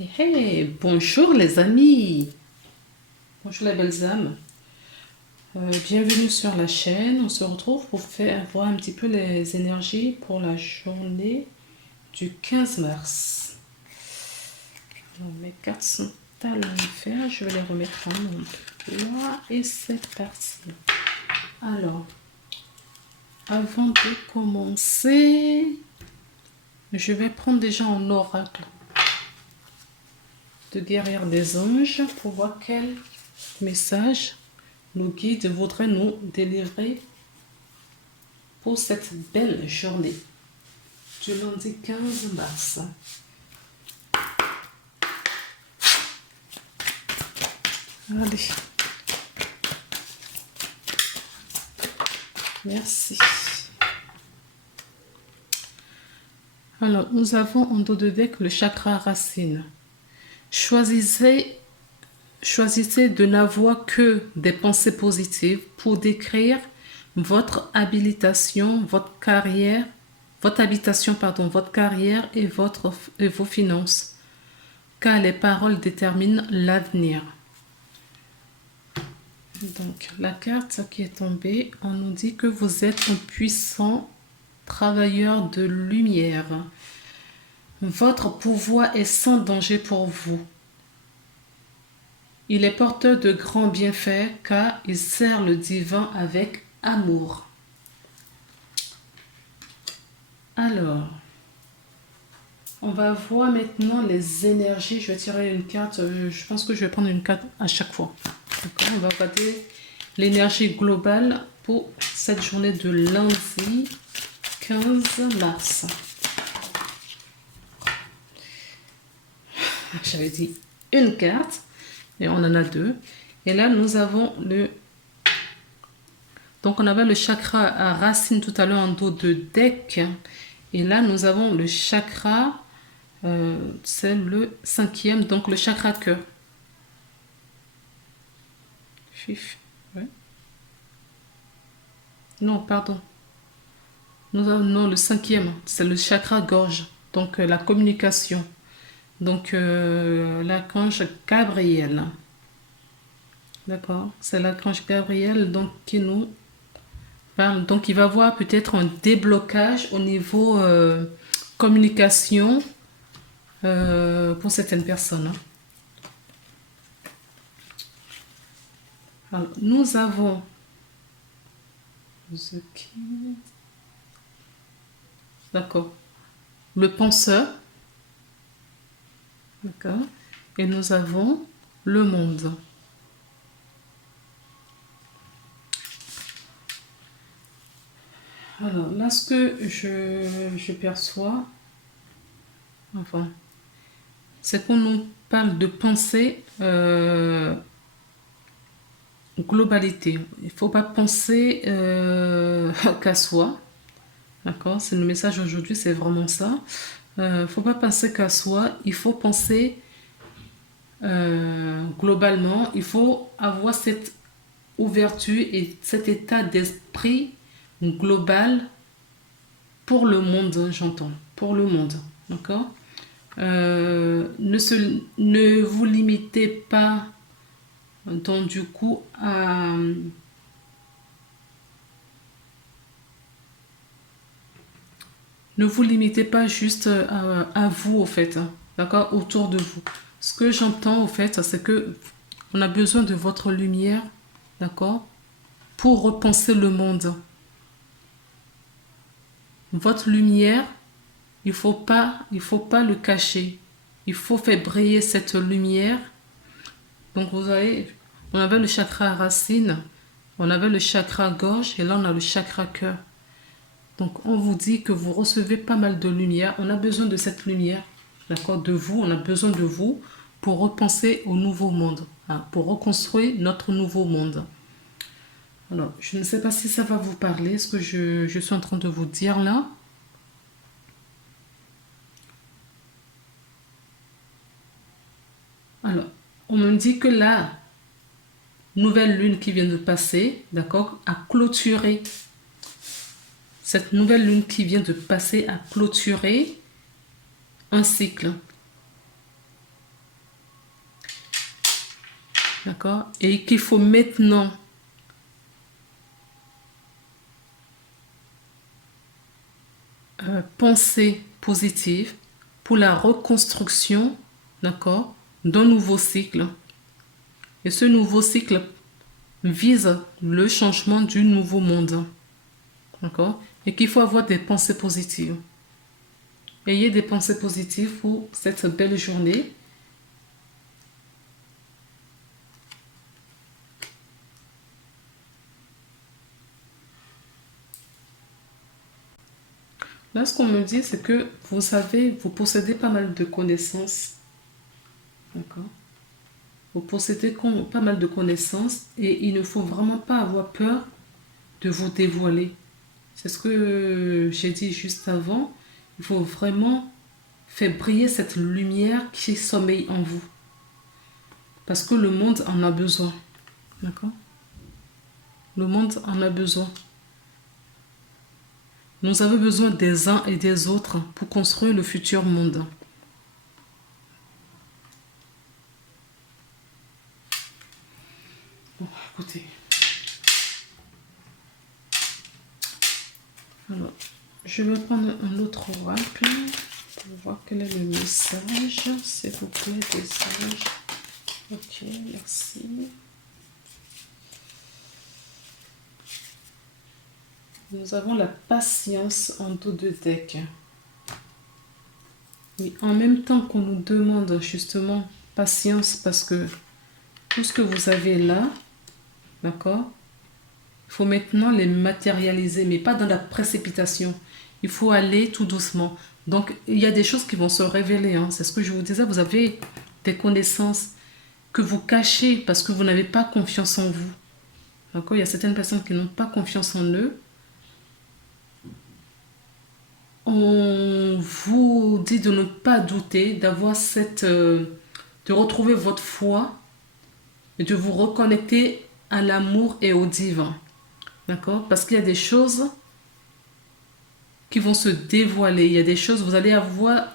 Hey, bonjour les amis, bonjour les belles âmes. Bienvenue sur la chaîne. On se retrouve pour voir un petit peu les énergies pour la journée du 15 mars. Alors, mes cartes sont à l'envers, je vais les remettre en endroit et c'est parti. Alors, avant de commencer, je vais prendre déjà un oracle de guerrière des anges pour voir quel message nos guides voudraient nous délivrer pour cette belle journée du lundi 15 mars. Allez. Merci. Alors, nous avons en dos de deck le chakra racine. Choisissez de n'avoir que des pensées positives pour décrire votre habitation, votre carrière et vos finances, car les paroles déterminent l'avenir. Donc, la carte qui est tombée, on nous dit que vous êtes un puissant travailleur de lumière. Votre pouvoir est sans danger pour vous. Il est porteur de grands bienfaits car il sert le divin avec amour. Alors, on va voir maintenant les énergies. Je vais tirer une carte. Je pense que je vais prendre une carte à chaque fois. D'accord, on va regarder l'énergie globale pour cette journée de lundi 15 mars. J'avais dit une carte. Et on en a deux. Et là, nous avons le... Donc, on avait le chakra à racine tout à l'heure en dos de deck. Et là, nous avons le chakra, c'est le 5e, donc le chakra cœur. Ouais. Non, pardon. Nous avons non, le 5e, c'est le chakra gorge. Donc, la communication. Donc, l'archange Gabriel. D'accord, c'est l'archange Gabriel donc, qui nous parle. Donc, il va avoir peut-être un déblocage au niveau communication pour certaines personnes. Alors, nous avons d'accord, le penseur. D'accord. Et nous avons le monde. Alors, là, ce que je perçois, enfin, c'est qu'on nous parle de pensée globalité. Il ne faut pas penser qu'à soi. D'accord? C'est le message aujourd'hui, c'est vraiment ça. Il ne faut pas penser qu'à soi. Il faut penser globalement. Il faut avoir cette ouverture et cet état d'esprit global pour le monde, j'entends. Pour le monde. D'accord? Ne vous limitez pas donc du coup ne vous limitez pas juste à vous au fait, hein, d'accord, autour de vous. Ce que j'entends au fait, c'est que on a besoin de votre lumière, d'accord, pour repenser le monde. Votre lumière, il faut pas le cacher. Il faut faire briller cette lumière. Donc vous voyez, on avait le chakra racine, on avait le chakra gorge et là on a le chakra cœur. Donc on vous dit que vous recevez pas mal de lumière. On a besoin de cette lumière, d'accord, de vous. On a besoin de vous pour repenser au nouveau monde, hein, pour reconstruire notre nouveau monde. Alors, je ne sais pas si ça va vous parler, ce que je suis en train de vous dire là. Alors, on me dit que la nouvelle lune qui vient de passer, d'accord, a clôturé. Cette nouvelle lune qui vient de passer a clôturé un cycle. D'accord? Et qu'il faut maintenant penser positive pour la reconstruction, d'accord, d'un nouveau cycle. Et ce nouveau cycle vise le changement du nouveau monde. D'accord? Et qu'il faut avoir des pensées positives. Ayez des pensées positives pour cette belle journée. Là, ce qu'on me dit, c'est que vous savez, vous possédez pas mal de connaissances. D'accord? Vous possédez pas mal de connaissances et il ne faut vraiment pas avoir peur de vous dévoiler. C'est ce que j'ai dit juste avant. Il faut vraiment faire briller cette lumière qui sommeille en vous. Parce que le monde en a besoin. D'accord? Le monde en a besoin. Nous avons besoin des uns et des autres pour construire le futur monde. Bon, écoutez. Alors, je vais prendre un autre oracle pour voir quel est le message. S'il vous plaît, des sages. Ok, merci. Nous avons la patience en dos de deck. Et en même temps qu'on nous demande justement patience parce que tout ce que vous avez là, d'accord, il faut maintenant les matérialiser, mais pas dans la précipitation. Il faut aller tout doucement. Donc, il y a des choses qui vont se révéler. Hein. C'est ce que je vous disais. Vous avez des connaissances que vous cachez parce que vous n'avez pas confiance en vous. D'accord? Il y a certaines personnes qui n'ont pas confiance en eux. On vous dit de ne pas douter, d'avoir de retrouver votre foi et de vous reconnecter à l'amour et au divin. D'accord? Parce qu'il y a des choses qui vont se dévoiler. Il y a des choses, vous allez avoir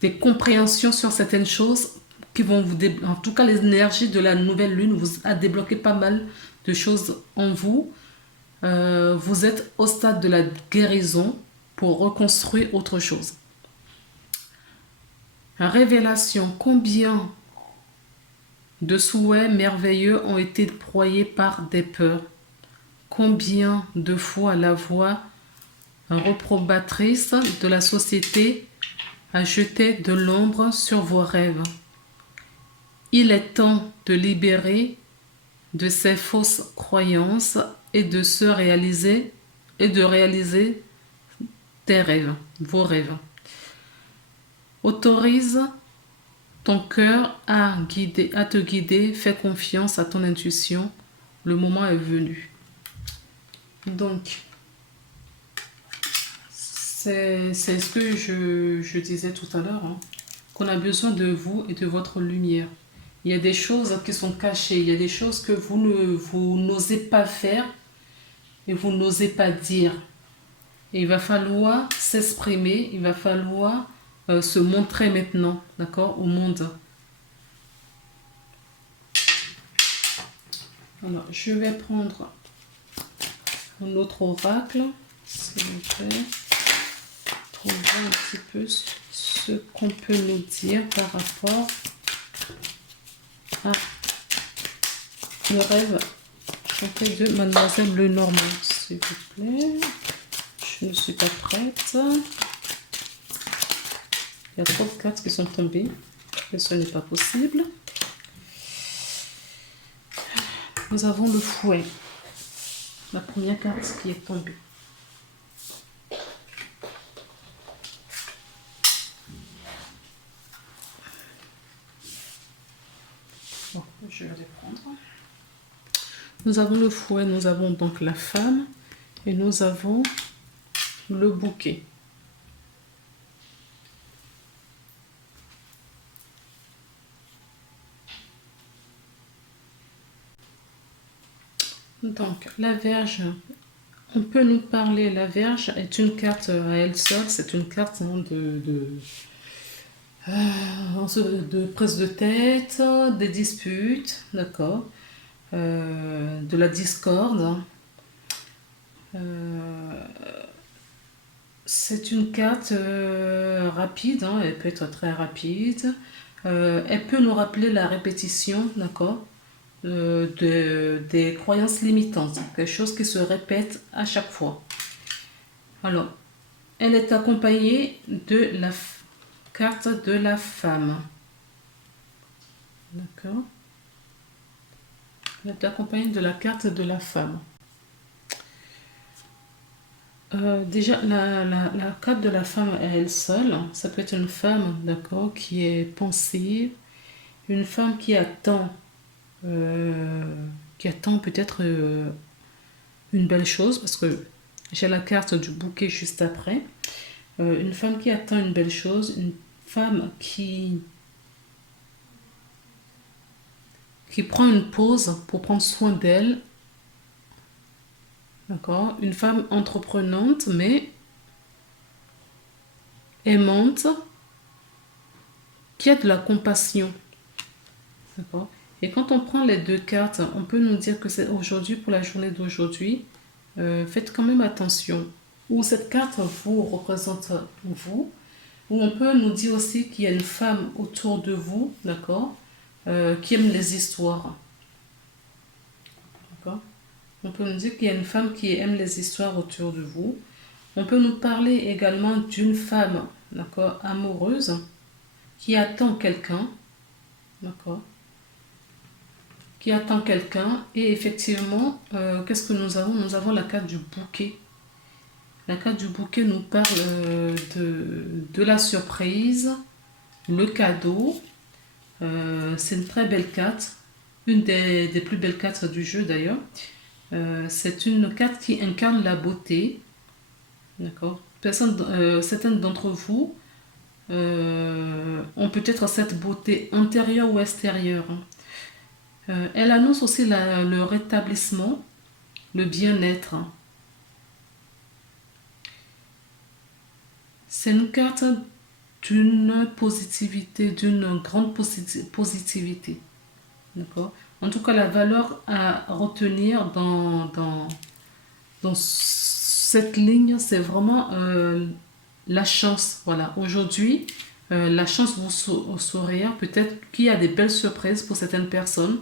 des compréhensions sur certaines choses qui vont vous... En tout cas, l'énergie de la nouvelle lune vous a débloqué pas mal de choses en vous. Vous êtes au stade de la guérison pour reconstruire autre chose. Révélation, combien de souhaits merveilleux ont été broyés par des peurs? Combien de fois la voix reprobatrice de la société a jeté de l'ombre sur vos rêves? Il est temps de libérer de ces fausses croyances et de se réaliser et de réaliser tes rêves, vos rêves. Autorise ton cœur à te guider, fais confiance à ton intuition, le moment est venu. Donc, c'est ce que je disais tout à l'heure, hein, qu'on a besoin de vous et de votre lumière. Il y a des choses qui sont cachées, il y a des choses que vous n'osez pas faire et vous n'osez pas dire. Et il va falloir s'exprimer, il va falloir se montrer maintenant, d'accord, au monde. Alors, je vais prendre un autre oracle, s'il vous plaît. Trouver un petit peu ce qu'on peut nous dire par rapport à le rêve chanté de Mademoiselle Lenormand, s'il vous plaît. Je ne suis pas prête. Il y a trop de cartes qui sont tombées. Et ce n'est pas possible. Nous avons le fouet. La première carte qui est tombée. Bon, je vais les prendre. Nous avons le fouet, nous avons donc la femme et nous avons le bouquet. Donc, la Vierge, on peut nous parler, la Vierge est une carte à elle seule, c'est une carte de prise de tête, des disputes, d'accord, de la discorde. Euh, c'est une carte rapide, hein, elle peut être très rapide. Elle peut nous rappeler la répétition, d'accord, des croyances limitantes, quelque chose qui se répète à chaque fois. Alors, elle est accompagnée de la carte de la femme. D'accord. Elle est accompagnée de la carte de la femme. Déjà, la carte de la femme à elle seule, ça peut être une femme, d'accord, qui est pensive, une femme qui attend peut-être une belle chose, parce que j'ai la carte du bouquet juste après. Une femme qui attend une belle chose, une femme qui prend une pause pour prendre soin d'elle, d'accord? Une femme entreprenante, mais aimante, qui a de la compassion, d'accord? Et quand on prend les deux cartes, on peut nous dire que c'est aujourd'hui, pour la journée d'aujourd'hui, faites quand même attention. Ou cette carte vous représente vous, ou on peut nous dire aussi qu'il y a une femme autour de vous, d'accord, qui aime les histoires, d'accord. On peut nous dire qu'il y a une femme qui aime les histoires autour de vous. On peut nous parler également d'une femme, d'accord, amoureuse, qui attend quelqu'un, d'accord, qui attend quelqu'un. Et effectivement, qu'est-ce que nous avons? Nous avons la carte du bouquet. La carte du bouquet nous parle de la surprise, le cadeau. C'est une très belle carte, une des plus belles cartes du jeu d'ailleurs. C'est une carte qui incarne la beauté. D'accord. Certaines d'entre vous ont peut-être cette beauté intérieure ou extérieure. Elle annonce aussi le rétablissement, le bien-être. C'est une carte d'une positivité, d'une grande positivité. D'accord. En tout cas, la valeur à retenir dans cette ligne, c'est vraiment la chance. Voilà. Aujourd'hui, la chance vous sourire. Peut-être qu'il y a des belles surprises pour certaines personnes.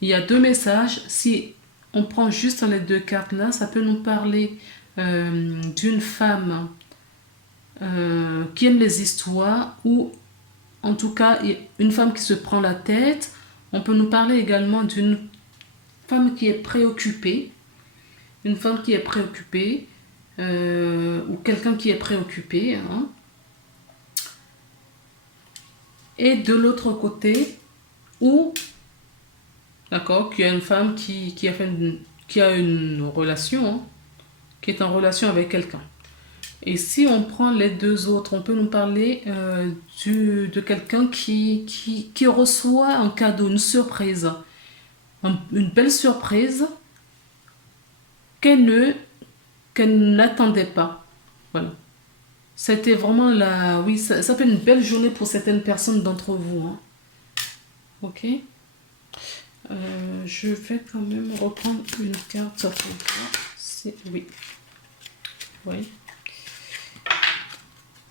Il y a deux messages. Si on prend juste les deux cartes là, ça peut nous parler d'une femme qui aime les histoires, ou en tout cas une femme qui se prend la tête. On peut nous parler également d'une femme qui est préoccupée, une femme qui est préoccupée, ou quelqu'un qui est préoccupé, hein. Et de l'autre côté, ou d'accord, qu'il y a une femme qui a une relation, hein, qui est en relation avec quelqu'un. Et si on prend les deux autres, on peut nous parler de quelqu'un qui reçoit un cadeau, une surprise, une belle surprise qu'elle n'attendait pas. Voilà. C'était vraiment la... Oui, ça fait une belle journée pour certaines personnes d'entre vous, hein. Ok. Je vais quand même reprendre une carte pour voir. Oui. Oui.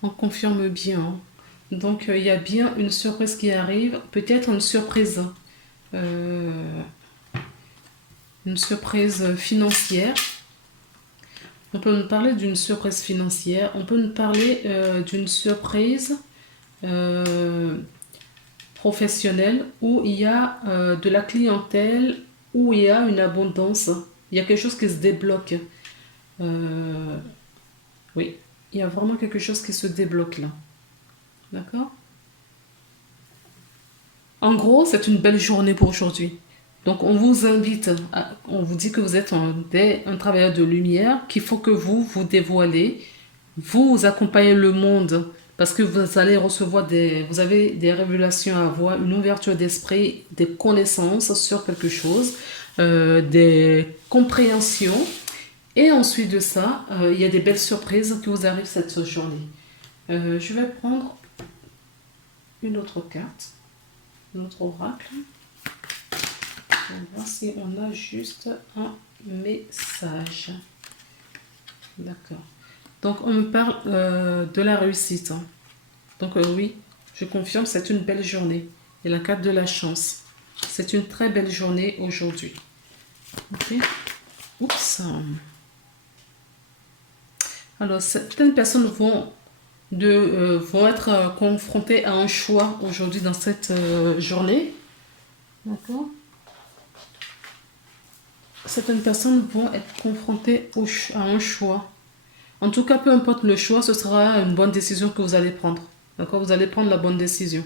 On confirme bien, hein. Donc, il y a bien une surprise qui arrive. Peut-être une surprise financière. On peut nous parler d'une surprise financière. On peut nous parler d'une surprise professionnelle où il y a de la clientèle, où il y a une abondance. Il y a quelque chose qui se débloque. Oui, il y a vraiment quelque chose qui se débloque là. D'accord? En gros, c'est une belle journée pour aujourd'hui. Donc, on vous invite, on vous dit que vous êtes un travailleur de lumière, qu'il faut que vous dévoilez, vous accompagnez le monde, parce que vous allez recevoir vous avez des révélations à avoir, une ouverture d'esprit, des connaissances sur quelque chose, des compréhensions. Et ensuite de ça, il y a des belles surprises qui vous arrivent cette journée. Je vais prendre une autre carte, notre oracle. On va voir si on a juste un message. D'accord. Donc, on me parle de la réussite. Donc, oui, je confirme, c'est une belle journée. Et la carte de la chance. C'est une très belle journée aujourd'hui. Ok. Oups. Alors, certaines personnes vont être confrontées à un choix aujourd'hui dans cette journée. D'accord. Certaines personnes vont être confrontées à un choix. En tout cas, peu importe le choix, ce sera une bonne décision que vous allez prendre. D'accord? Vous allez prendre la bonne décision.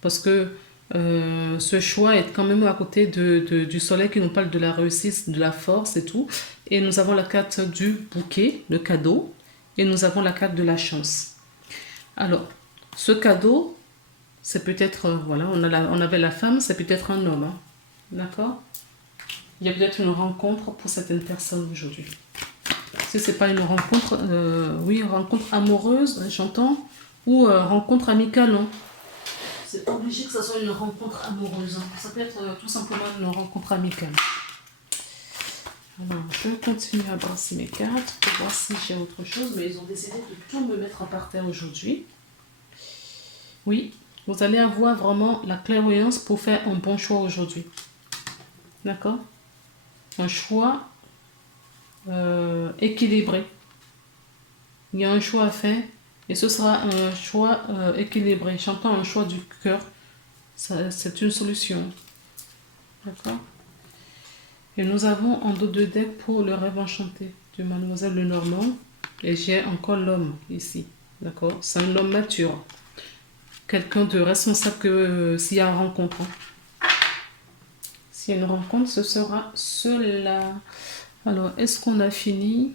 Parce que ce choix est quand même à côté du soleil qui nous parle de la réussite, de la force et tout. Et nous avons la carte du bouquet, le cadeau. Et nous avons la carte de la chance. Alors, ce cadeau, c'est peut-être, voilà, on avait la femme, c'est peut-être un homme. Hein. D'accord? Il y a peut-être une rencontre pour certaines personnes aujourd'hui. Si ce n'est pas une rencontre, oui, rencontre amoureuse, j'entends, ou rencontre amicale. Hein. C'est pas obligé que ce soit une rencontre amoureuse. Hein. Ça peut être tout simplement une rencontre amicale. Alors, je continue à brasser mes cartes pour voir si j'ai autre chose, mais ils ont décidé de tout me mettre par terre aujourd'hui. Oui, vous allez avoir vraiment la clairvoyance pour faire un bon choix aujourd'hui. D'accord? Un choix équilibré. Il y a un choix à faire et ce sera un choix équilibré. J'entends un choix du cœur. C'est une solution. D'accord? Et nous avons en dos de deck pour le rêve enchanté de Mademoiselle Lenormand. Et j'ai encore l'homme ici. D'accord? C'est un homme mature. Quelqu'un de responsable que s'il y a une rencontre. Hein. S'il y a une rencontre, ce sera cela. Alors, est-ce qu'on a fini?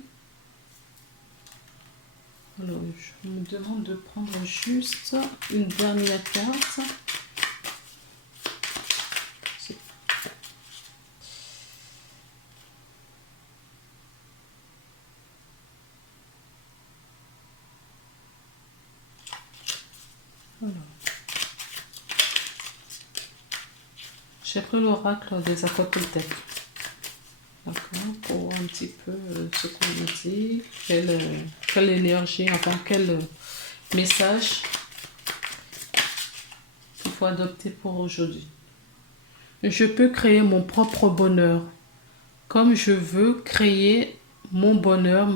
Alors, je me demande de prendre juste une dernière carte. Alors. J'ai pris l'oracle des Aquapoltèques. D'accord, pour voir un petit peu ce qu'on nous dit, quelle énergie, enfin quel message qu'il faut adopter pour aujourd'hui. Je peux créer mon propre bonheur, comme je veux créer mon bonheur,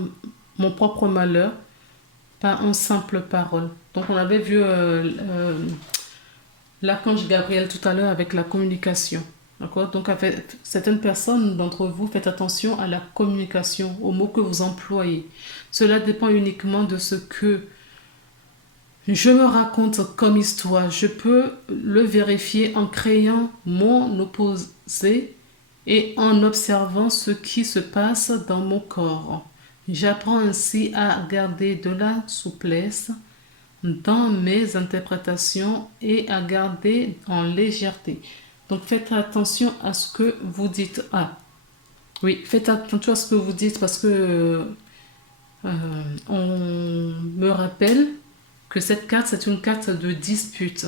mon propre malheur, par une simple parole. Donc on avait vu l'archange Gabriel tout à l'heure avec la communication. D'accord? Donc, avec certaines personnes d'entre vous, faites attention à la communication, aux mots que vous employez. Cela dépend uniquement de ce que je me raconte comme histoire. Je peux le vérifier en créant mon opposé et en observant ce qui se passe dans mon corps. J'apprends ainsi à garder de la souplesse dans mes interprétations et à garder en légèreté. Donc, faites attention à ce que vous dites. Ah, oui, faites attention à ce que vous dites parce que on me rappelle que cette carte, c'est une carte de dispute.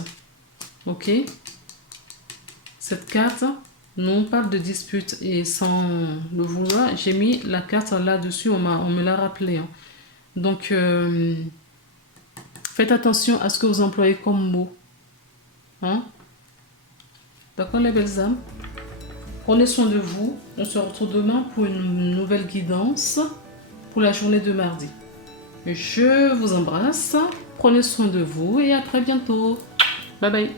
Ok? Cette carte, nous on parle de dispute et sans le vouloir, j'ai mis la carte là-dessus, on me l'a rappelé. Hein. Donc, faites attention à ce que vous employez comme mot. Hein? D'accord les belles âmes? Prenez soin de vous. On se retrouve demain pour une nouvelle guidance pour la journée de mardi. Je vous embrasse. Prenez soin de vous et à très bientôt. Bye bye.